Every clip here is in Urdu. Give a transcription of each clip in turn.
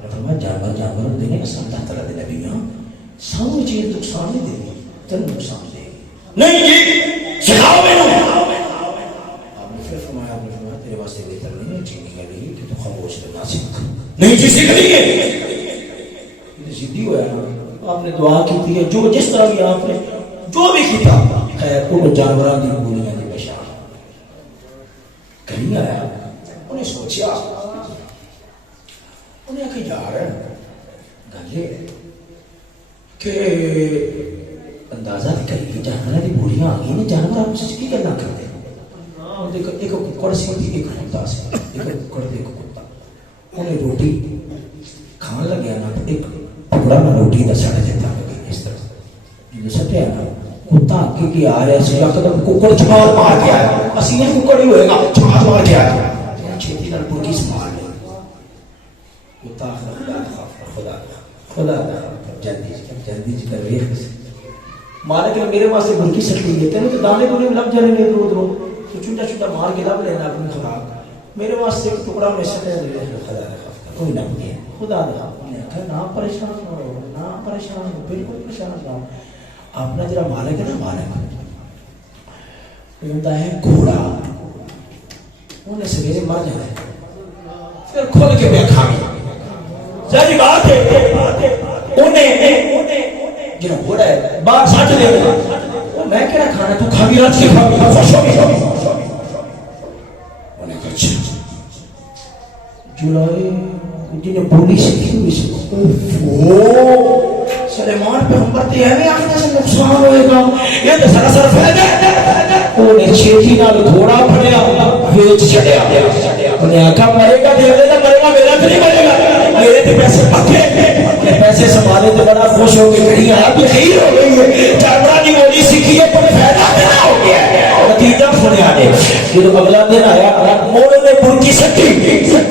آپ نے فرمایا جانور دینے کا اللہ تعالیٰ دے نبی ہاں سامنے چیز نقصان نہیں دے گی تن نقصان دے گی نہیں جی سکھاؤ میں آپ نے پھر فرمایا تیرے واسطے بہتر نہیں ہے چینی کا نہیں کہ تو خاموش کرنا سیکھ نہیں جی سیکھ نہیں ہے ضدی ہوا نا آپ نے دعا کی تھی جو جس طرح بھی آپ نے جو بھی کیتا خیر ان جانوروں کی بولیاں کی پہچان کہیں آیا انہیں سوچیا انہیں کہ یار گل یہ کہ اندازہ بھی کری کہ جانوروں کی بولیاں آ گئی جانور آپ سے کی کرنا کرتے ایک ککڑ سی ایک کتا سی ایک ککڑ ایک کتا انہیں روٹی کھان لگیا نا ایک ٹکڑا نہ روٹی کا سڑ دیتا اس طرح جو سٹیا نا کتا آگے کی آ رہا سی یکدم ککڑ چھال مار کے آیا اسی نے ککڑ ہی ہوئے گا چھال مار کے آیا چھیتی نال مرغی سنبھال لی کتا خدا جلدی کر رہی مالک نے میرے واسطے مرغی سٹ لی ہے تینوں تو دانے کو نہیں لب جانے میں ادھر ادھر تو چھوٹا چھوٹا مار کے لب لینا اپنی خوراک میرے واسطے ایک ٹکڑا میں سٹے خدا کوئی نہ مجھے خدا دکھا نہ پریشان ہو بالکل پریشان نہ اپنا جرا مالک ہے نا مالک ہوتا ہے گھوڑا انہیں سویرے مر جانا ہے پھر کھول کے میں کھا گیا ظاہری بات ہے انہیں جنہوں گھوڑا ہے باہر ساٹھ دے گا میں کہنا کھانا تو کھا گیا رات سے کھا گیا انہیں کہا اچھا جلائے جنہیں بولی سیکھی ہوئی سے سلیمان پیغمبر تے ہے آخر سے نقصان ہوئے گا یہ تو سراسر فائدہ ہے انہیں چھیتی نال گھوڑا پڑیا ویچ چڑیا انہیں آکھا مرے گا دیوے گا مرے گا میرا تو نہیں مرے گا میرے تے پیسے پکے پیسے سنبھالے تو بڑا خوش ہو کے کہیں آپ یہ خیر ہو گئی ہے جانورہ کی بولی سیکھی ہے پر فائدہ دینا ہو گیا ہے نتیجہ سنے آنے یہ تو اگلا دن آیا موڑ نے برکی سٹی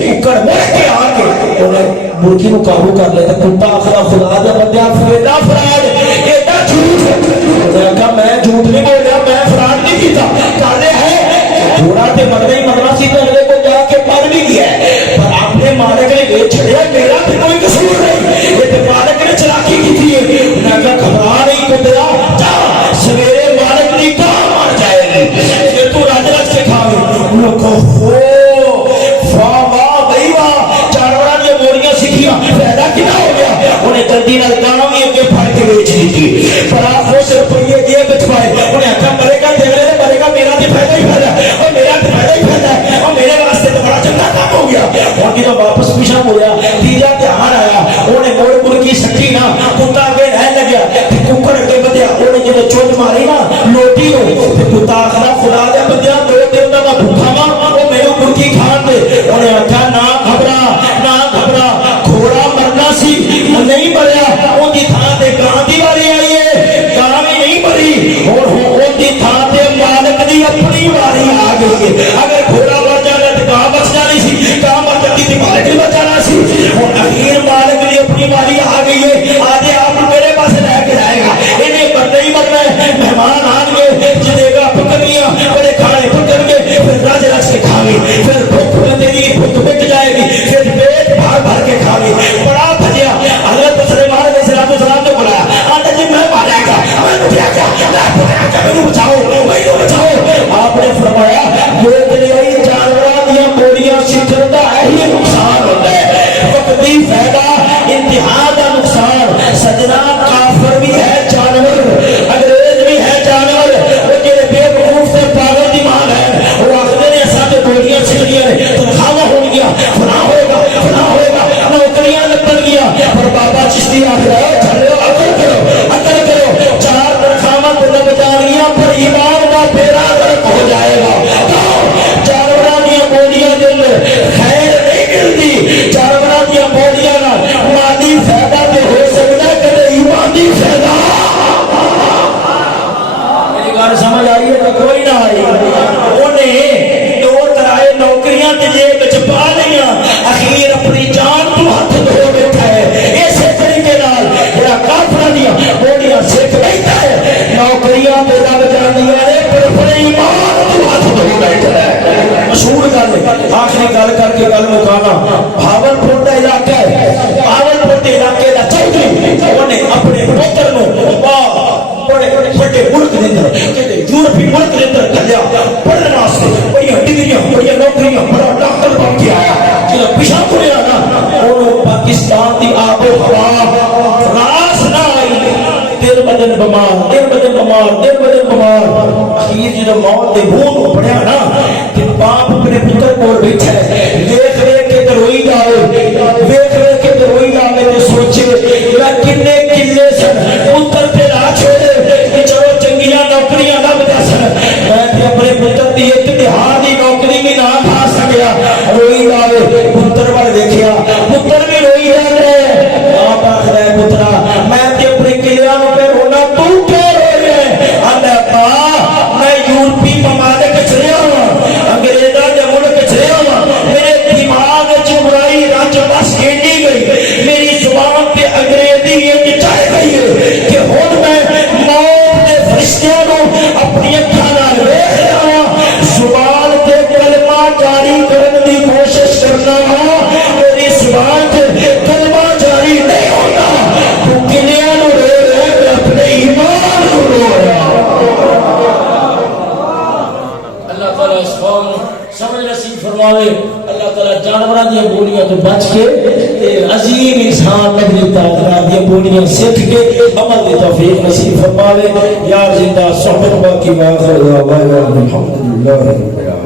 اکڑ مر کے آگے انہیں برکی کو قابو کر لیتا کتا آخرا خدا دے بندیاں فریدہ فراڈ ایتا جھوٹ انہیں کہا میں جھوٹ نہیں بول رہا میں فراڈ نہیں کیتا کہنے ہے گھوڑا تے مرنے ہی مرنا سی تو اگلے کو جا کے مر بھی گیا ہے پر آپ نے مالک نے یہ چھڑیا میرا پھر کوئی قصور نہیں یہ تے مالک نے چلاکی کی تھی انہیں کہا گھبرا نہیں کترا جا سویرے مالک نہیں کہاں مار جائے گی یہ تو راج رکھ سے کھاوے انہوں کو ہو واہ واہ بھائی واہ جانورہ نے موڑیاں سکھیاں فیدہ کنا ہو گیا انہیں جلدی نہ گاؤں میں کے پھڑ کے بیچ لی تھی پر آنکھوں سے روپیے دیے بچوائے انہیں اکھا مرے گا دیکھ لے مرے گا میرا بھی فائدہ ہی فائدہ اور میرا بھی فائدہ ہی فائدہ ہے اور میرے واسطے تو بڑا چنگا کام ہو گیا ان کی تو واپس پیچھا ہو گیا تیجا دھیان آیا انہیں موڑ مرغی سٹی نہ کتا کے رہن لگیا ککڑ کے بدیا انہیں جب چوٹ ماری نا لوٹی ہو کتا آخرا خدا دے بدیا دو دن دا میں بھوکا ماں وہ میرے مرغی کھان دے انہیں اکھا نہ گھبرا گھوڑا مرنا سی نہیں مریا ان کی تھا دے کہاں دی باری آئی ہے کہاں بھی نہیں مری اور ان کی تھا دے مالک دی اپنی باری آ گئی ہے اگر گھوڑا مر جانا تو کہاں بچ جانی سی کہاں مر جاتی تھی مالک بھی بچ جانا سی اور اخیر مالک دی اپنی باری آ گئی ہے آدھے آپ میرے پاس رہ کے جائے گا انہیں مرنا ہی مرنا ہے مہمان آن گے جدے گا پکڑیاں بڑے کھانے پکڑ گے پھر راج رکھ سے کھاوی پھر بھوک بندے گی بھوک مٹ جائے گی پھر پیٹ بھر بھر کے کھاوی بڑا بھجیا حضرت سلیمان علیہ السلام نے بلایا آتا جی میں مارا گا میں اٹھیا گیا میں بچاؤ آپ نے فرمایا یہ دریائی جانوروں دیا بولیاں سکھن کا ہی نقصان ہوتا ہے وقتی فائدہ انتہا کا نقصان سجنا کافر بھی ہے جانور انگریز بھی ہے جانور وہ جڑے بے وقوف سے پاگل دماغ ہے وہ آخر نے ساتھ بولیاں سکھنیاں تنخواہ ہو گیا فلاں ہوگا نوکریاں لگن گیا اور بابا چشتی آخر عقل کرو 4 تنخواہ تو لگ جانیاں پر ایمان کا پھیرا غرق ہو جائے گا جانوراں دیا بولیاں دل خیر نہیں ملتی جانوراں دیا بولیاں نہ مادی فائدہ تو ہو سکتا کہ ایمان دی فائدہ میری بات سمجھ آئی ہے تو کوئی نہ آئی انہیں 2 طرح نوکریاں تے جیب وچ پا لیا اخیر اپنی جان تو ہاتھ دھو بیٹھا ہے اسی طریقے نال جڑا کافراں دیا بولیاں سکھ بیٹھا ہے نوکریاں تے لگ جاندیاں نے پر اپنے ایمان تو ہاتھ دھو بیٹھا ہے مشہور گل آخری گل کر کے گل مکانا بھاولپور دا علاقہ ہے پاکستان دی آب و ہوا راس نہ آئی دل بدن بمار دل بدن بمار دل بدن بمار اخیر جدو موت دے بھون پڑیا نا کہ باپ اپنے پتر کو بیٹھا ہے دیکھ رہے کہ دروئی جاوے دیکھ رہے کہ دروئی جاوے تے سوچے یا کنے کلے سن پتر پہ لا چھوڑے کہ چلو چنگیاں نوکریاں نہ بتا سن میں تے اپنے پتر دی ایک دہاڑی نوکری بھی نہ کھا سکیا روئی جاوے پتر وال دیکھیا پتر بھی روئی جا رہے باپ آخر ہے پترا میں تے اپنے کلیاں پہ رونا تو کیوں رو رہے آندا با میں یورپی ممالک چلیا ہوں انگریزاں دے ملک چلیا ہوں میرے دماغ وچ برائی رچ بس کھیڈی گئی میری زبان تے انگریزی یہ چڑھ گئی ہے کہ ہن میں موت دے فرشتیاں نو اپنی اکھاں نال ویکھ رہا ہوں زبان تے کلمہ جاری کرن دی کوشش کرنا ہوں میری زبان تے کلمہ جاری نہیں ہوتا تو کلیاں نو رو رہے میں اپنے ایمان کو رو رہا اللہ تعالیٰ اس قوم سمجھ نصیب فرماوے اللہ تعالیٰ جانوراں دی بولیاں تو بچ کے عظیم انسان نبی تعالیٰ دی بولیاں سیکھ کے عمل دی توفیق نصیب فرماوے یا زندہ صحبت باقی واخر دعوانا الحمدللہ رب العالمین.